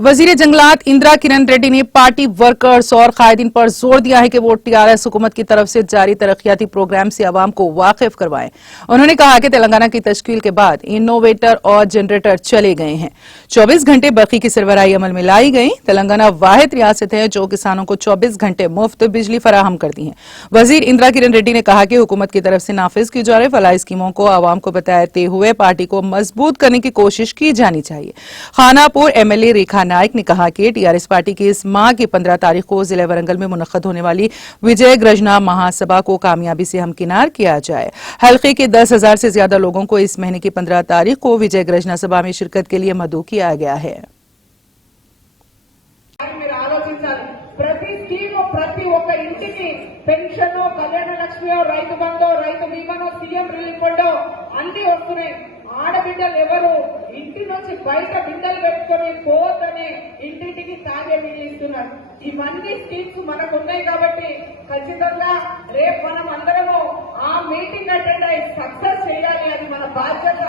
वजीर जंगलात इंदिरा किरण रेड्डी ने पार्टी वर्कर्स और कायदीन पर जोर दिया है कि वो टीआरएस हुकूमत की तरफ से जारी तरक्याती प्रोग्राम से अवाम को वाकिफ करवाएं। उन्होंने कहा कि तेलंगाना की तश्कील के बाद इनोवेटर और जनरेटर चले गए हैं। 24 घंटे बरकी की सरबराही अमल में लाई गई। तेलंगाना वाहिद रियासत है जो किसानों को 24 घंटे मुफ्त बिजली फराहम करती है। वजीर इंदिरा किरण रेड्डी ने कहा कि हुकूमत की तरफ से नाफिज की जा रही फलाही स्कीमों को अवाम को बताते हुए पार्टी को मजबूत करने की कोशिश की जानी चाहिए। खानापुर एमएलए रेखा नायक ने कहा कि टीआरएस पार्टी की इस माह की 15 तारीख को जिले वरंगल में मुनक्कद होने वाली विजय गर्जना महासभा को कामयाबी से हमकिनार किया जाए। हल्के के 10,000 से ज्यादा लोगों को इस महीने की 15 तारीख को विजय गर्जना सभा में शिरकत के लिए मदऊ किया गया है। పెన్షన్ కళ్యాణ లక్ష్మి రైతు బంధు రైతు బీమానో సీఎం రిలీఫ్ ఫండ్ అన్ని వస్తున్నాయి. ఆడబిడ్డలు ఎవరు ఇంటి నుంచి బయట బిడ్డలు పెట్టుకుని పోతనే ఇంటింటికి తాగే బిడ్డలు ఇస్తున్నారు. ఇవన్నీ స్కీమ్స్ మనకు ఉన్నాయి కాబట్టి ఖచ్చితంగా రేపు మనం అందరము ఆ మీటింగ్ అటెండ్ అయ్యి సక్సెస్ చేయాలి. అది మన బాధ్యత.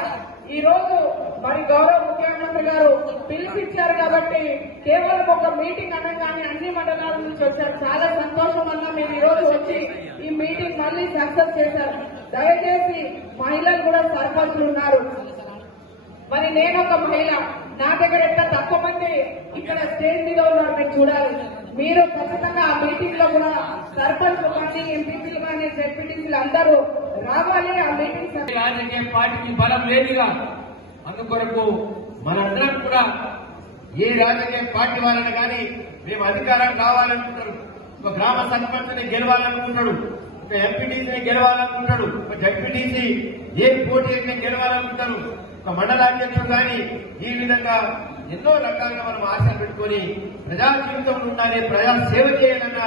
ఈ రోజు మరి గౌరవ ముఖ్యమంత్రి గారు పిలిపించారు కాబట్టి కేవలం ఒక మీటింగ్ అనగానే అన్ని మండలాల నుంచి వచ్చారు. చాలా సంతోషం అన్నా మీరు ఈ రోజు వచ్చి ఈ మీటింగ్ మళ్ళీ సక్సెస్ చేశారు. దయచేసి మహిళలు కూడా సర్పంచ్లు ఉన్నారు. మరి నేను ఒక మహిళ, నా దగ్గర ఎంత తక్కువ మంది ఇక్కడ స్టేజ్ మీద ఉన్నారు మీరు చూడాలి. మీరు ఖచ్చితంగా ఆ మీటింగ్ లో కూడా సర్పంచ్లు కానీ ఎంపీపీలు కానీ జెడ్పీటీసీలు అందరూ రావాలి. ఆ మీటింగ్ రాజకీయ పార్టీకి బలం లేదుగా, అందుకొరకు మనందరం కూడా ఏ రాజకీయ పార్టీ వాళ్ళని కానీ మేము అధికారం కావాలనుకుంటారు. ఒక గ్రామ సర్పంచ్ని గెలవాలనుకుంటాడు, ఒక ఎంపీటీసీని గెలవాలనుకుంటాడు, ఒక జడ్పీటీసీ ఏ పోటీని గెలవాలనుకుంటారు, ఒక మండలాధ్యక్షుడు కానీ ఈ విధంగా ఎన్నో రకాలుగా మనం ఆశలు పెట్టుకుని ప్రజా జీవితంలో ఉండాలి, ప్రజా సేవ చేయాలన్న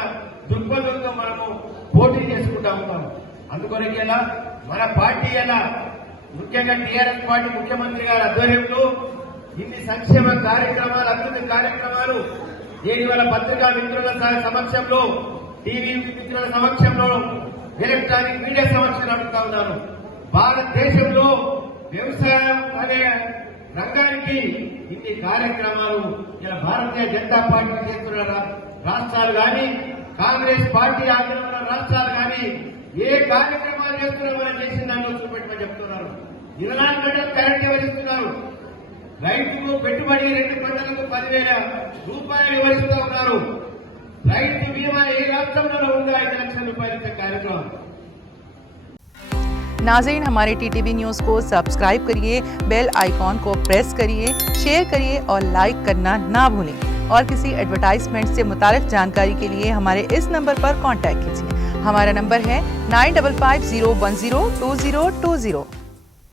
దృక్పథంతో మనము పోటీ చేసుకుంటా ఉంటాం. అందుకొరకేలా మన పార్టీ ఎలా ముఖ్యంగా టీఆర్ఎస్ పార్టీ ముఖ్యమంత్రి గారి ఆధ్వర్యంలో ఇన్ని సంక్షేమ కార్యక్రమాలు, అభివృద్ధి కార్యక్రమాలు దీనివల్ల పత్రికా మిత్రుల సమక్షంలో, టీవీ మిత్రుల సమక్షంలో, ఎలక్ట్రానిక్ మీడియా సమక్షంలో అడుగుతా ఉన్నాను. భారతదేశంలో వ్యవసాయం అనే రంగానికి ఇన్ని కార్యక్రమాలు ఇలా భారతీయ జనతా పార్టీ చేస్తున్న రాష్ట్రాలు కానీ, కాంగ్రెస్ పార్టీ ఆధ్వర్యంలో రాష్ట్రాలు కానీ ఏ కార్యక్రమాలు చేస్తున్నామని చేసిన దాంట్లో చూపెట్టమని చెప్తున్నారు. 24 గంటలు కరెంట్ ఎవరిస్తున్నారు. రైతులు పెట్టుబడి 2 పంటలకు 10,000 రూపాయలు వివరిస్తూ ఉన్నారు. రైతు బీమా ఏ రాష్ట్రంలో ఉందో 5 లక్షల రూపాయలు ఇచ్చే కార్యక్రమం. नाज़रीन, हमारे टीटीवी न्यूज़ को सब्सक्राइब करिए, बेल आइकॉन को प्रेस करिए, शेयर करिए और लाइक करना ना भूलें। और किसी एडवर्टाइजमेंट से मुताल्लिक़ जानकारी के लिए हमारे इस नंबर पर कॉन्टैक्ट कीजिए। हमारा नंबर है 9550102020।